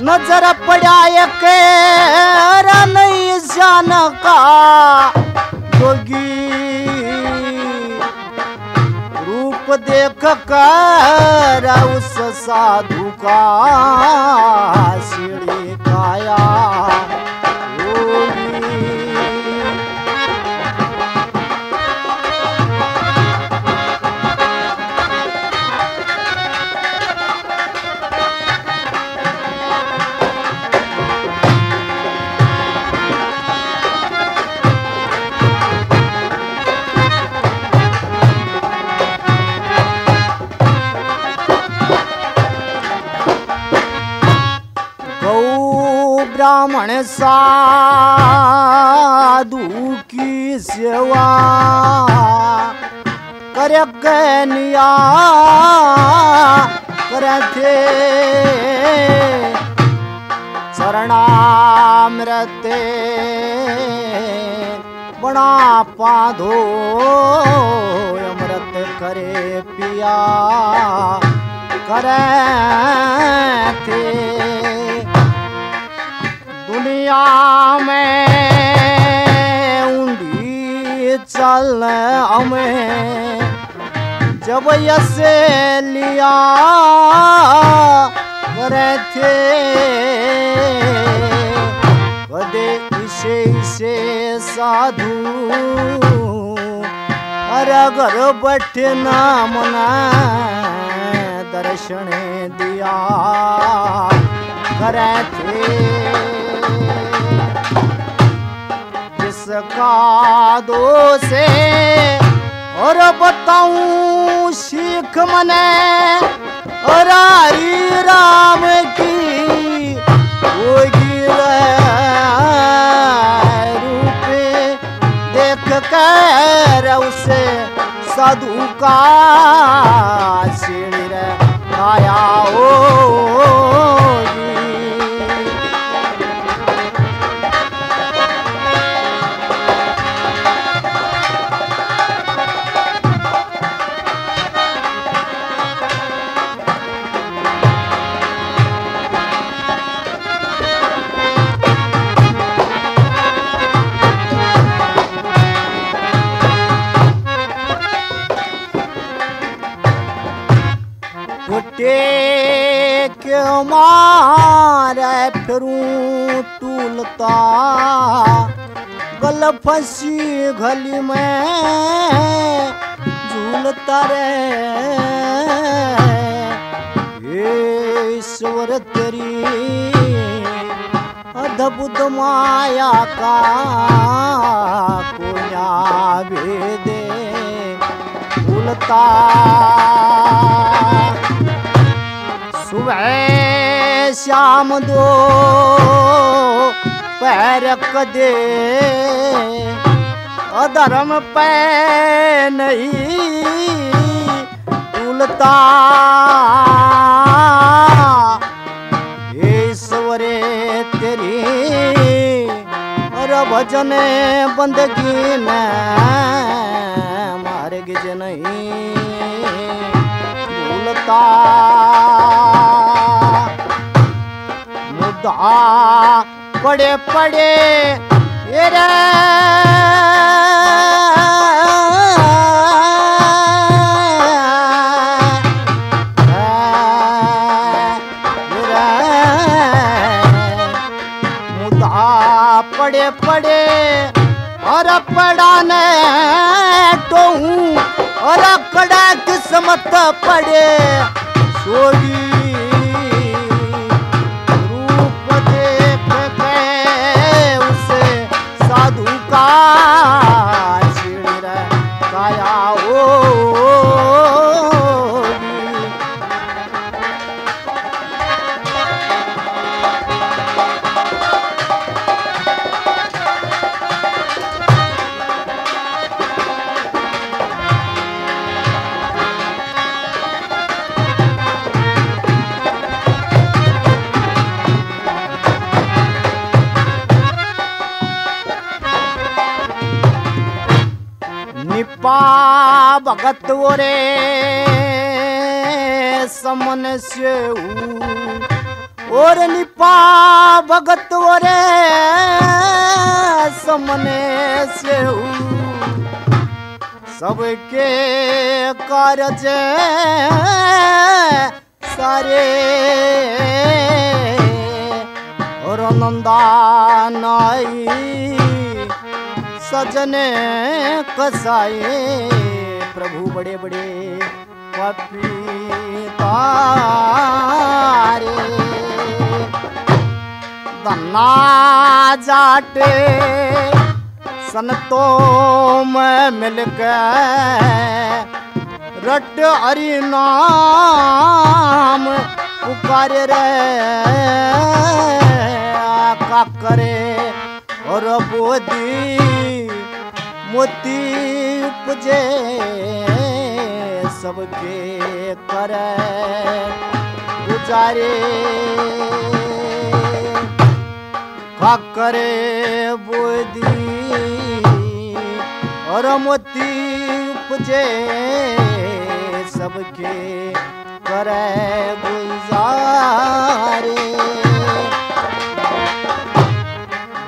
नजर पड़ा के नहीं जान का जोगी रूप देख कर उस साधु का सीढ़ी काया ब्राह्मण साधु की सेवा करे कन्या करे थे शरणामृत बड़ा पाधो अमृत करे पिया करे थे दुनिया में ऊंधी चल हमें जब यसे लिया करे थे कदे इसे साधु अरे घर बैठे नाम ना दर्शन दिया करे थे जिसका दोष और बताऊं सीख मने और हरि राम की होगी रूप देख कर उसे साधु का सिर आया हो क्यों मारे फिरूं टूलता गल फंसी गली में झूलता रे ईश्वर तेरी अद्भुत माया का कोया भेदे भूलता सुबह शाम दो पैर कदे अधर्म पे नहीं भूलता ईश्वरे तेरी और भजन बंदगी न मार्ग नहीं भूलता मुद्दा पड़े पड़े ये मुद्दा पड़े पड़े और पड़ाने तो हूँ और कड़ा किस्मत पड़े सोगी रूप देख के उसे साधु का सिर काया निपा भगत ओरे समन से और निपा भगत वरे समने से सबके कारज सारे और नंदा नाई सजने कसाए प्रभु बड़े बड़े पापी तारे दन्ना जाटे संतों में मिलकर रट हरि नाम पुकारे रे का करे और बोधी मोती उपजे सबके करे गुजारे का करे बोधी और मोती उपजे सबके करे गुजारे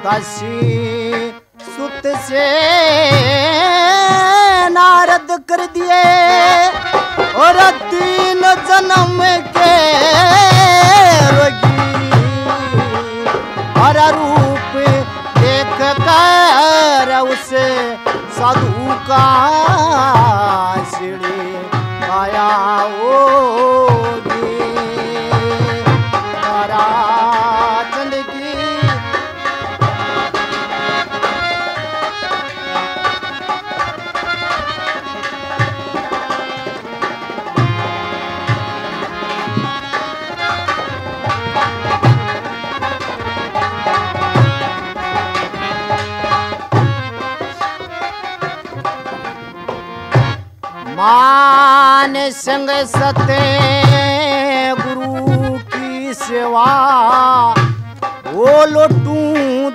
दासी सुत से नारद कर दिए और 3 जन्म के रोगी हर रूप देख कर उसे साधु का सीढ़ी आया होगी तारा चंद की मान संग सते गुरु की सेवा वो लोटू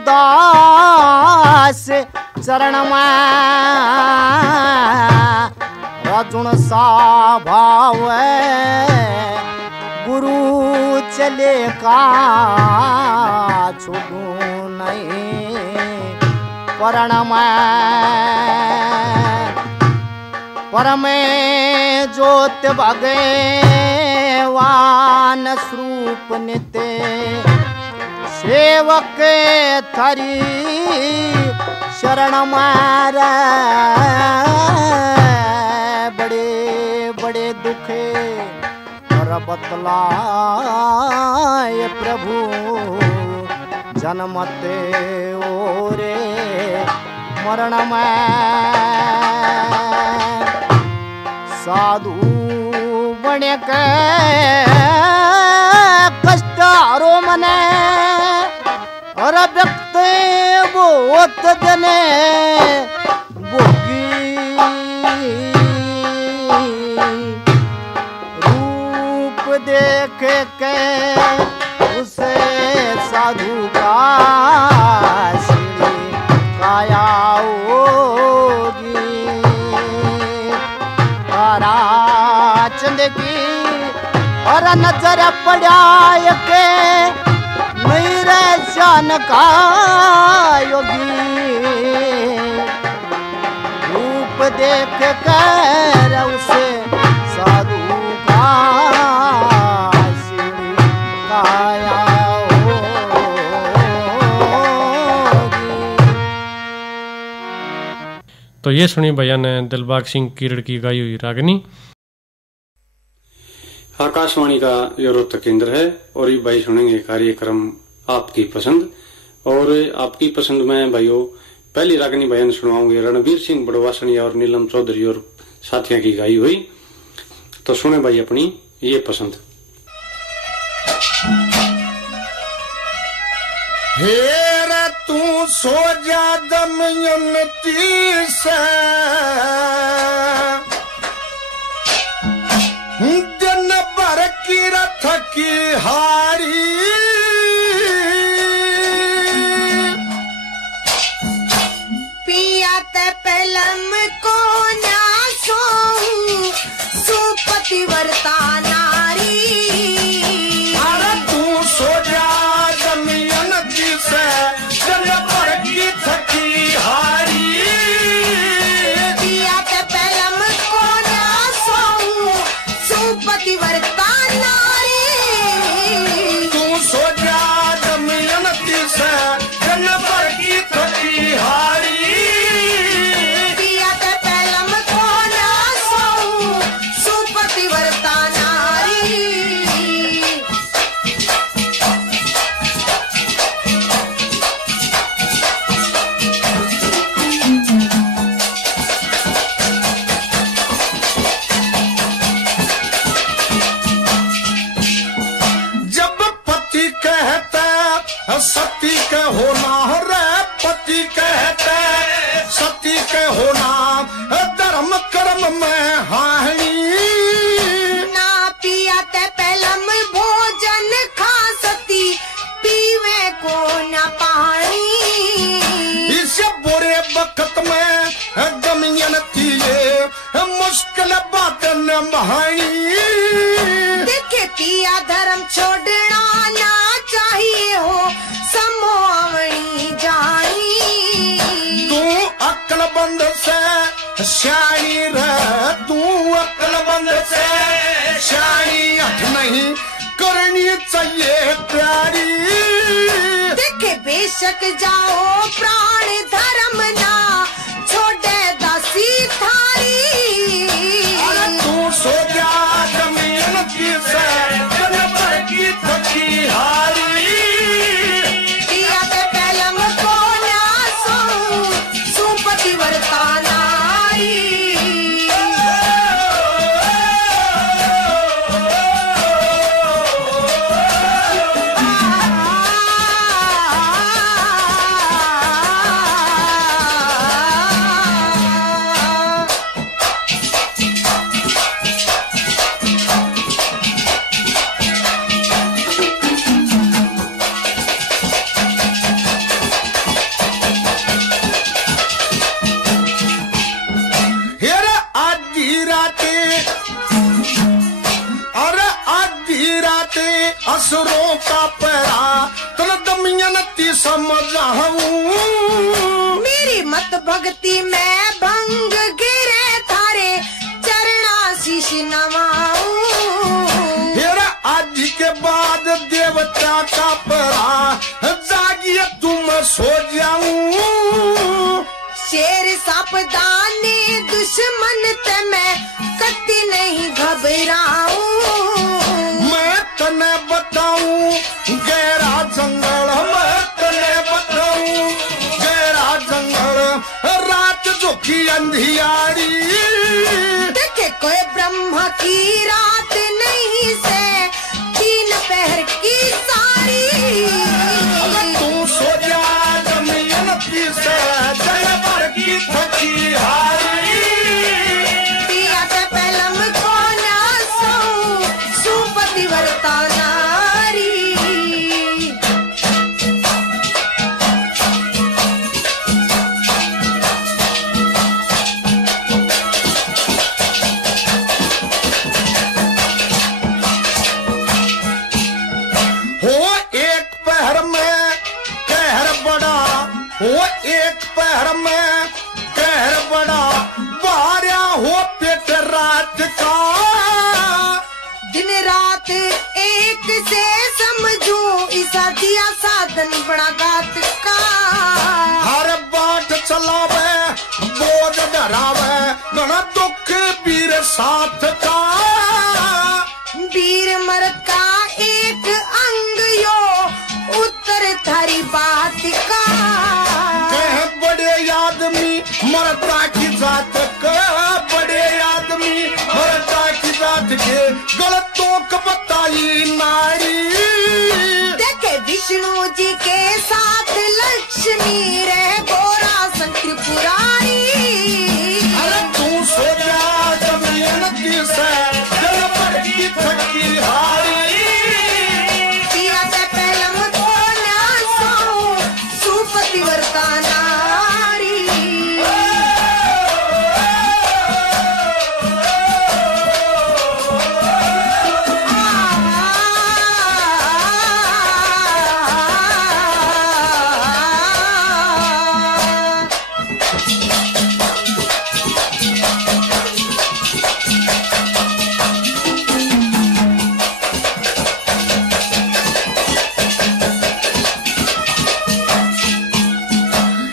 दास चरण में रजुण सा भाव गुरु चले का छोड़ू नहीं परण में परमे ज्योत भगवान स्वरूप निते सेवक थरी शरण मारा बड़े बड़े दुखे और बतलाए प्रभु जन्मते ओरे मरण में साधु बने के कष्ट हरो मने और व्यक्ति बहुत जने भोगी रूप देख के उसे साधु का काया चंद की और नजर पड़ा के नहीं रे शान का योगी रूप देख कर उसे साधु का सीढ़ी काया होगी। तो ये सुनी भैया ने दिलबाग सिंह कीरड़ की गाई हुई रागनी। आकाशवाणी का ये रोहतक केंद्र है और ये भाई सुनेंगे कार्यक्रम आपकी पसंद। और आपकी पसंद में भाइयों पहली रागनी बयान सुनाऊंगे रणवीर सिंह बड़वासनी और नीलम चौधरी और साथियों की गाई हुई। तो सुने भाई अपनी ये पसंद। हेर तू सो जा दमयंती से दिन भर की रथ की हारी पिया ते पहलम को न्यासो सुपति वर्ता नारी। अरे तू सो सती के हो नाम धर्म कर्म में हानि ना पिया ते पहलम भोजन खा सती पीवे को न पानी इस बुरे वक्त में दमयंती ये मुश्किल बात न महानी देखे पिया धर्म छोड़ना ना चाहिए हो समोवनी जानी तू अक्लबंद से शानी रह तू अक्लबंद से शानी हट नहीं करनी चाहिए प्यारी देखे बेशक जाओ प्राण धर्म ना छोड़े दासी थारी अरे तू सो जा जमीन की से जनपर की थकी हारी पिया ते पहलम को ना सो सुपति वर्तानाई हेर आधी राते अरे आधी राते असुरों का पहरा तन दमयंती समझाऊं मेरी मत भक्ति में भंग गिरे थारे चरणा शीश नवाऊं हेरा आदि के बाद देवता का परा जागिए तुम सो जाऊं शेर सापदाने दुश्मन ते मैं कति नहीं घबराऊं मैं तने बताऊं गहरा जंगल मैं तने बताऊं गहरा जंगल रात जो की अंधियारी देखे कोई ब्रह्मा की रात नहीं से तीन पहर की सारी तू सो जा दमयंती से जनपर की थकी हारी पिया ते पहलम को ना सो सुपति वर्तानारी हो एक पहर में कहर बड़ा हो एक पहर में कहर बड़ा बारिया हो पेट रात का दिन रात एक से समझू इसा दिया साधन बड़ा घात का हर बाट चलावे बोझ डरावे घना दुख वीर साथ का वीर मर्द का एक अंग यो उत्तर थारी बात का कह बड़े आदमी मरता की जात का बड़े आदमी मरता की जात के गलतों को बताई नारी देखे विष्णु जी के साथ लक्ष्मी रे गोरा संत पुरारी अरे तू सो जा दमयंती से जनपर की थकी हारी पिया ते पहलम को ना सो सुपति वर्तानारी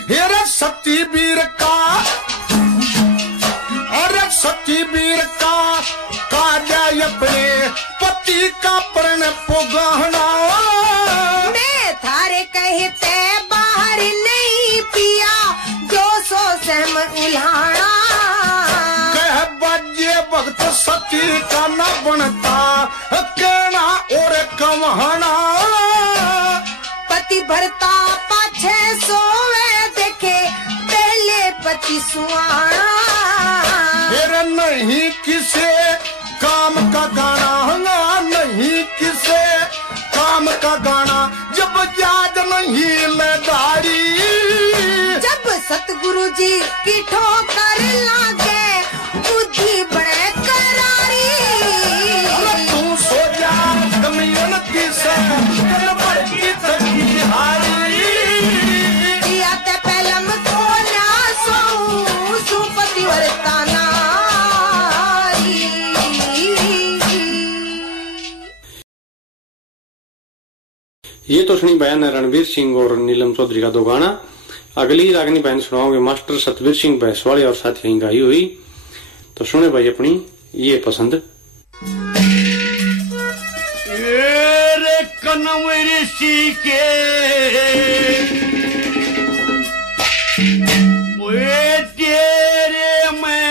हेरा सती वीर का अरे सती वीर का काजा अपने पति का प्रण पुगहना मैं थारे कहते बाहर नहीं पिया जो सो सहम उल्हाना कह बजे भक्त सती का न बनता कहना और कमहना पति भरता पाछे सोवे देखे पहले पति अति सुहाना। फिर नहीं किसे काम का गाना, नहीं किसे काम का गाना, जब याद नहीं लदारी। जब सतगुरु जी की ठोकर लागे बुद्धि बड़े करारी। तू सो जा कमियनती से कल बड़ी तकी हारी। जियाते पहलम को न्यासो सुपति वर्ताना। ये तो सुनी बयान है रणवीर सिंह और नीलम चौधरी का दो गाना। अगली रागनी बयान सुनाओगे मास्टर सतवीर सिंह भैंसवाड़े और साथ यहीं गाई हुई। तो सुने भाई अपनी ये पसंद। कनवर सी के तेरे में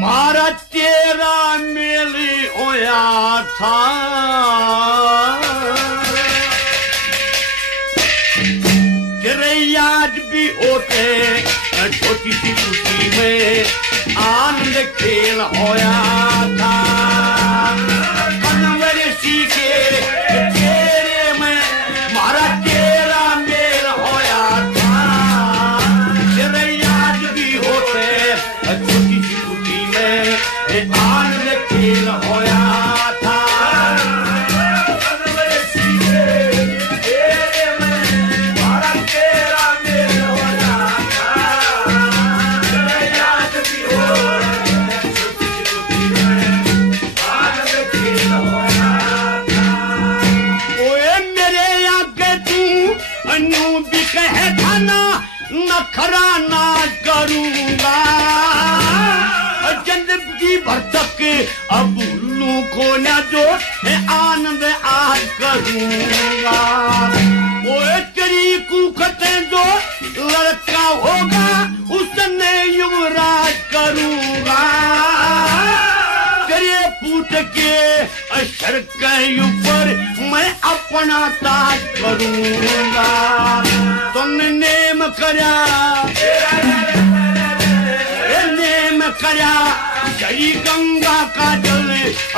मारा तेरा मेल होया था। तेरे याद भी होते छोटी सी कुटी में आनंद खेल होया था। कनवर सी के तेरे में मारा तेरा मेल होया था। तेरे याद भी होते छोटी सी कुटी में आनंद खेल होया था। कनवर सी के तेरे में मारा तेरा मेल होया था। तेरे याद भी होते छोटी सी कुटी में आनंद खेल होया था। ओए मेरे आगे तू अनु भी कहे था ना नखरा ना करूंगा। जिंदगी भर तक अब भूलू को न जो आनंद आज करूंगा। ओए तेरी कुखतें जो लड़का होगा उसने युवराज करूंगा। तेरे पूत के अशर के ऊपर मैं अपना ताज करूंगा। तुमने नेम करा नेम करा जई गंगा का जल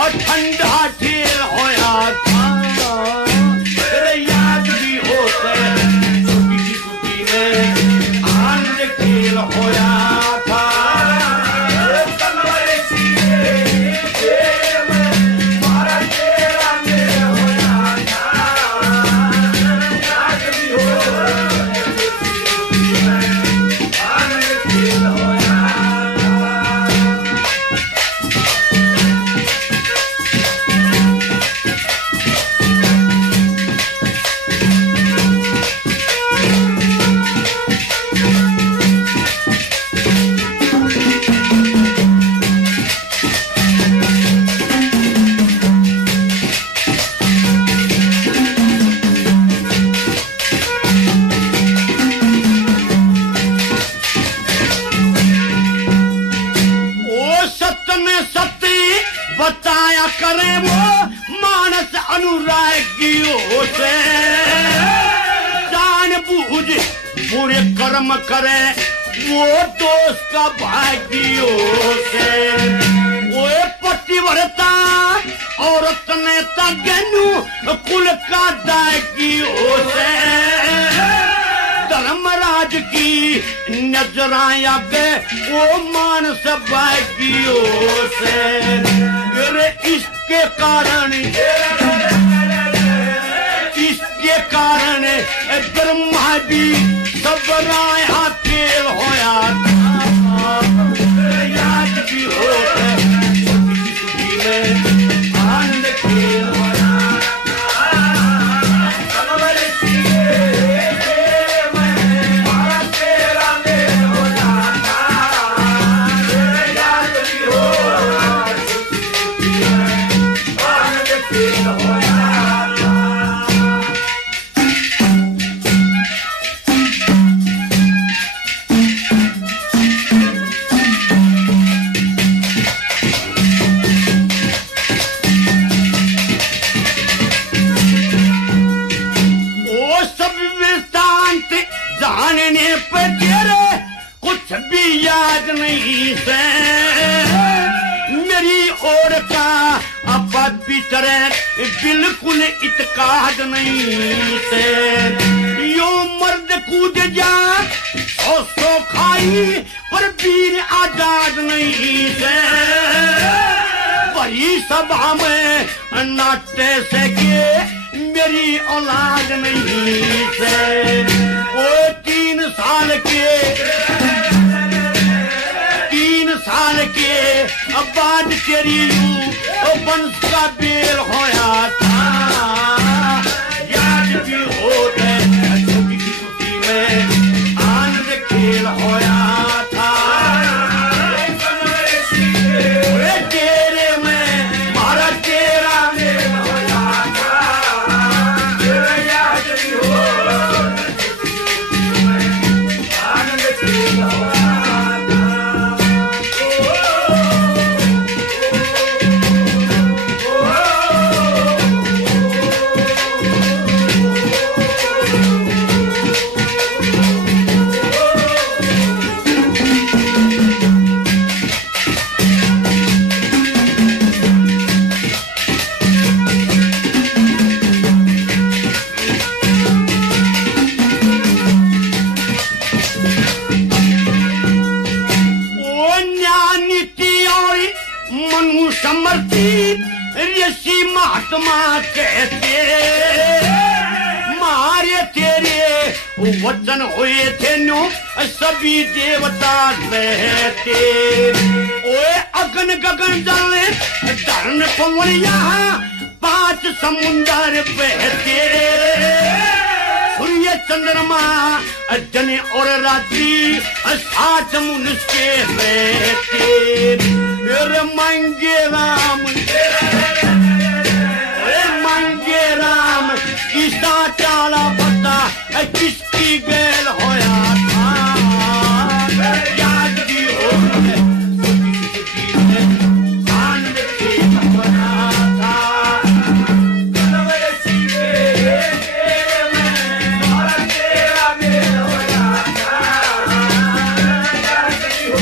और ठंडा ठेर होया था। तेरे याद भी होते छोटी सी कुटी में आनंद खेल होया था। कनवर सी के तेरे में मारा तेरा मेल होया था। याद भी होते छोटी सी कुटी में आनंद खेल होया था। बताया करे वो मानस अनुरागियों से जान बूझ बुरे कर्म करे वो दोस्त का भाग्यों से। वो पतिव्रता औरत ने तगनु कुल का दागियों से। धर्मराज की नजराया गे वो मानस भाग्यों से। इसके कारण ब्रह्मा भी सब राय तेल होया था। याद भी होते छोटी कुटी में आनंद खेल होया था। कनवर सी के में मारा तेरा मेल होया था। याद भी होते छोटी कुटी में आनंद खेल होया था। जानने पे तेरे कुछ भी याद नहीं से मेरी ओर का अब भीतर बिल्कुल इत्काद नहीं से यो मर्द कूद जा सो खाई पर वीर आजाद नहीं से बड़ी सभा में नाट्य से के मेरी औलाद नहीं से वो 3 साल के बाद तेरी वंश का बेल होया था याद भी होते छोटी छुट्टी में आनंद खेल होया था तेरे में मारा तेरा मेल होया था याद भी हो आनंद खेल होया ऋषि महात्मा कहते मारे तेरे वचन हुए थे नो सभी देवता रहते ओए अगन गगन जल धरण पवन यहाँ 5 समुंदर बहते सूर्य चंद्रमा दिन और रात्रि 7 मनुष्य रहते मांगे राम किसा चाला बता किसकी बेल होया था याद भी हो आनंद खेल होया था तेरा बेल होया था याद भी हो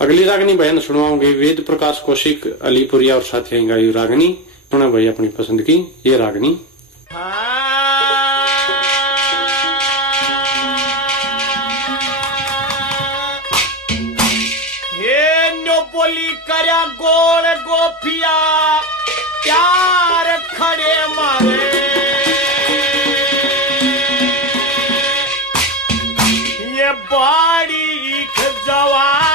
अगली रागनी बयान सुनवाओगे वेद प्रकाश कौशिक अलीपुरिया और साथिया गायु रागनी सुना भाई अपनी पसंद की ये रागनी। ये नो बोली करा गोल गोपिया प्यार खड़े मारे ये बाड़ी जवार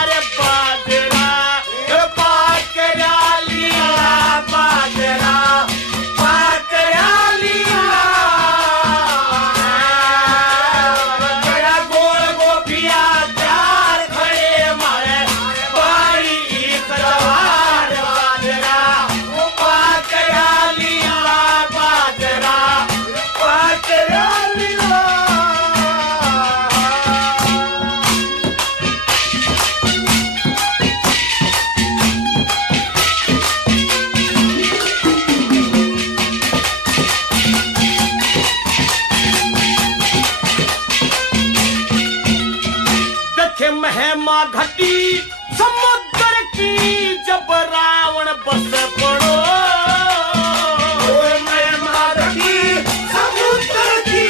महिमा घटी समुद्र की जब रावण बस पड़ो महिमा घटी समुद्र की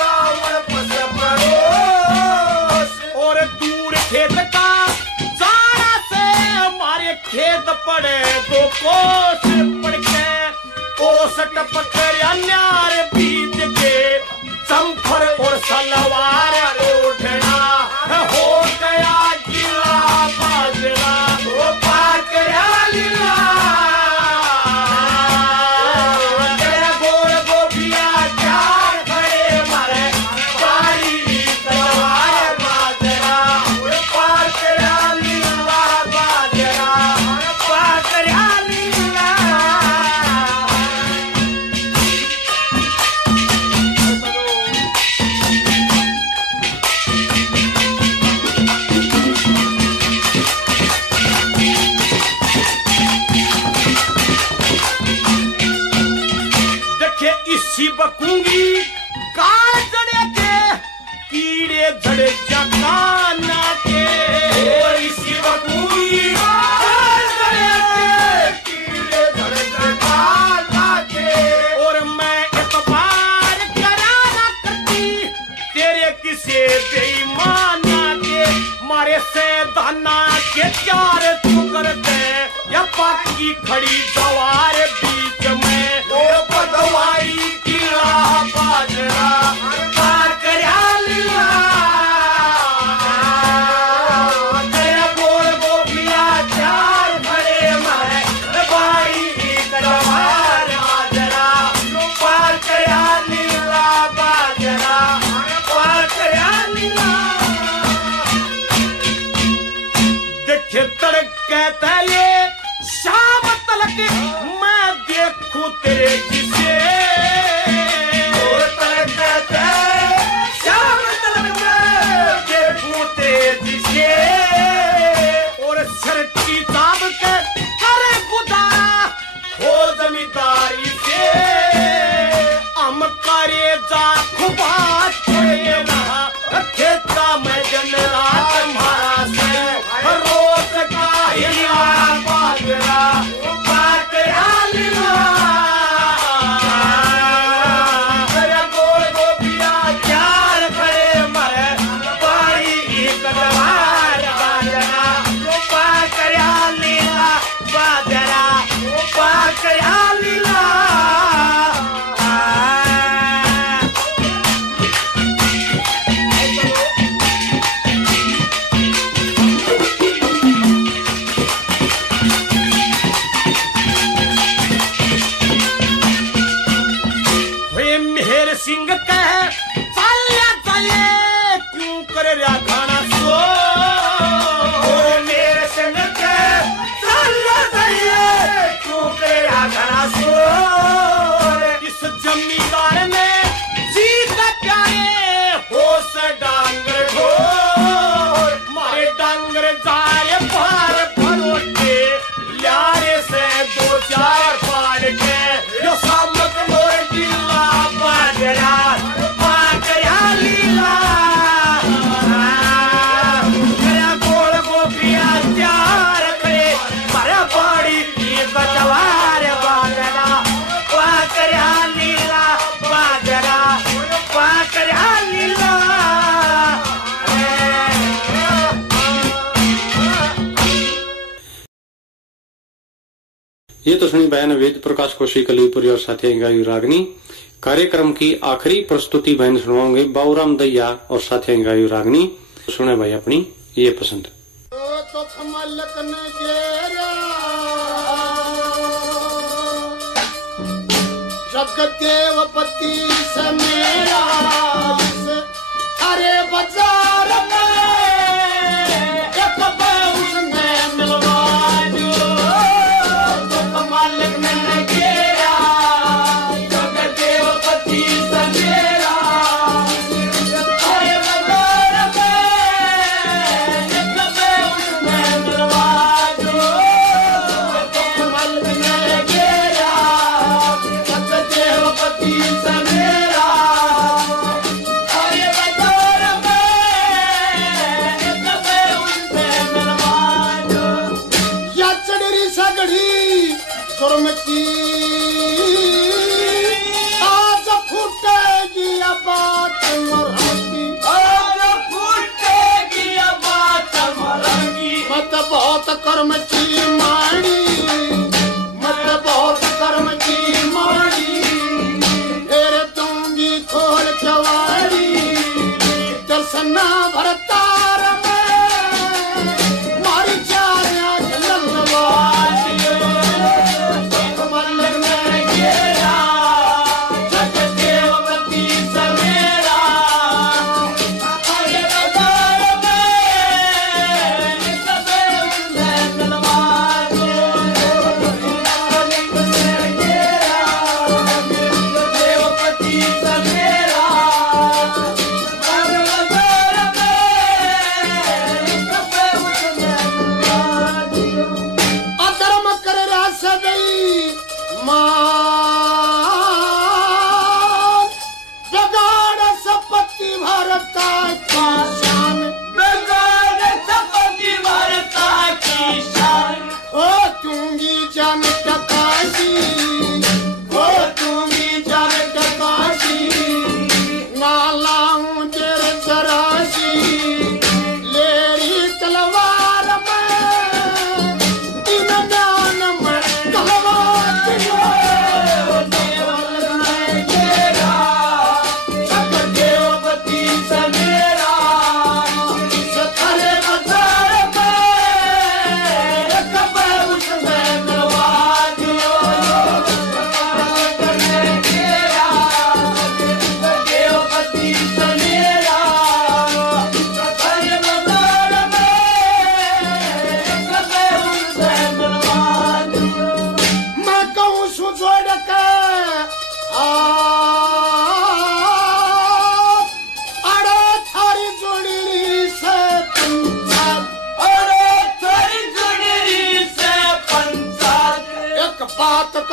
रावण बस पड़ो और दूर खेत का सारा से हमारे खेत पड़े 2 कोस पड़ के कोसट पकड़ अन्यार बीत के संफर और सलवार उठना हो गया जिला बाजरा बकूंगी काल जड़े के कीड़े झड़े जकाना के इसी बकूंगी काल जड़े के कीड़े झड़े जकाना के और मैं इतबार कराना करती तेरे किसे बेईमाना के मारे से दाना के चार तू करते या पाकी खड़ी जवार बीच में वो पदवाई बाजरा पार करया लीला तेरा बोल गोपिया चार भरे मैं भाई कलवार बाजरा पार करया लीला बाजरा पार करया लीला देखे तड़क कहता ये शाम तलक मैं देखूं तेरे किसे और शर्ती ताब के करे गुजारा हो जमींदारी से हम करे जा खुबा छोड़े ना खेता में जनरा तुम्हारा से रोज का हिला बाजरा बात आलिला तेरा गोल गोपिया चार खड़े मरे पाई कदवार बाजरा पार करया लीला बाजरा पार करया लीला मेहर सिंह कह चले चले क्यों कर रहा खाना सो मेरे सिंह कह चले चले क्यों कर रहा खाना सो इस जमींदार ने जीत प्यारे होश डांगर ढोर मारे डांगर जारे पार भरोटे लारे से दो चार पार के जो सामक मोर दिला बाजरा पार करया लीला तेरा गोल गोपिया चार करे मारे बड़ी बचवार बाजरा पार करया लीला बाजरा पार करया लीला ये तो सुनी बहन वेद प्रकाश कोशी कलीपुरी और साथिया गायु रागनी। कार्यक्रम की आखिरी प्रस्तुति बहन सुनवाओगे बाबूराम दैया और साथिया गायु रागनी। सुने भाई अपनी ये पसंद। तो खमलक न जेरा जगदेवपति से मेरा अरे बाजार में एक बाउस ने मिलवा दो तो खमलक न जेरा जगदेवपति से मेरा अरे बाजार में एक बाउस ने मिलवा दो तो खमलक न जेरा जगदेवपति से मेरा अरे बाजार में एक बाउस ने मिलवा दो या चढ़ी सगड़ी सुरम की आज फूटेगी बात मरंगी आज फूटेगी बात मरंगी मत बहुत कर्म की माड़ी मत बहुत कर्म की माड़ी फिर दूंगी खोल चवाड़ी दर्शना भरतार में मारी चार आंख ललवाड़ी मल्लक ने घेरा जगदेवपति से मेरा अरे बाजार में एक बाउस ने मिलवा दो मल्लक ने घेरा जगदेवपति से मेरा अरे बाजार में एक बाउस ने मिलवा दो अधर्म कर रहा सदै माँ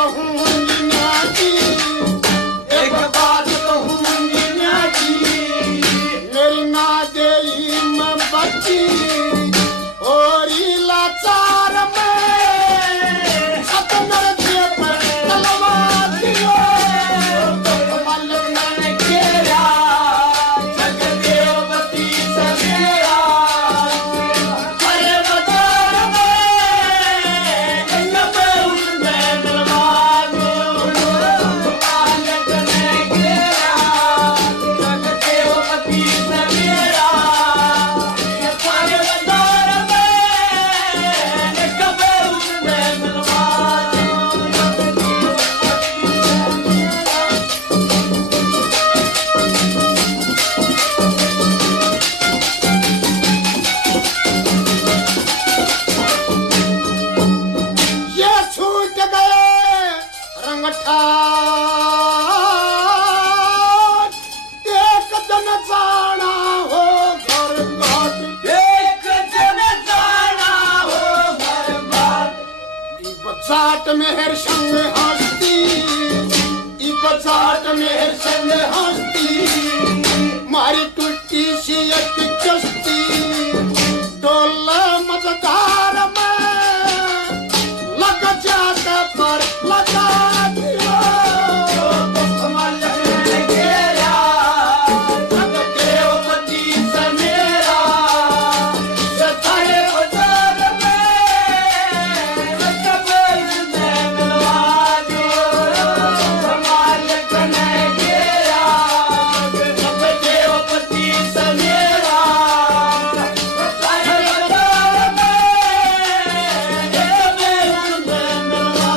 कहूंगी ना जी, एक बात कहूंगी ना जी, मेरी ना देई मैं बच्ची और लाचार में सतनर के पर तलवार दियो, मालिक मैंने घेरा जगदेवती सवेरा, अरे बाजार में नबे उसमें तलवार दियो, मालिक ने घेरा जगदेवती सवेरा, अरे बाजार में नबे उसमें तलवार दियो। ये छूट गए रंगठा, एक जन जाना हो घर बाट, एक जन जाना हो घर बाट, बचाट मेहर संग हस्ती, बचाट मेहर संग हस्ती, मारी टूटी सी एक कश्ती, डोला मजदार में लग जाता पर लगा दिया, मालिक ने घेरा जगदेवती सवेरा, सतारे बाजार में कबीर ने मिलवा दियो, मालिक ने घेरा जगदेवती सवेरा, सतारे बाजार में कबीर ने मिलवा।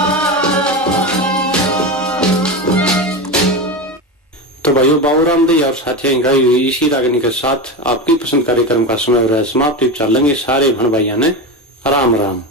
तो भाइयों बाबूराम दी और साथियों गाई हुई इसी रागनी के साथ आपकी पसंद कार्यक्रम का समय हो रहा है समाप्ति। चलेंगे सारे भण भाइयों ने राम राम।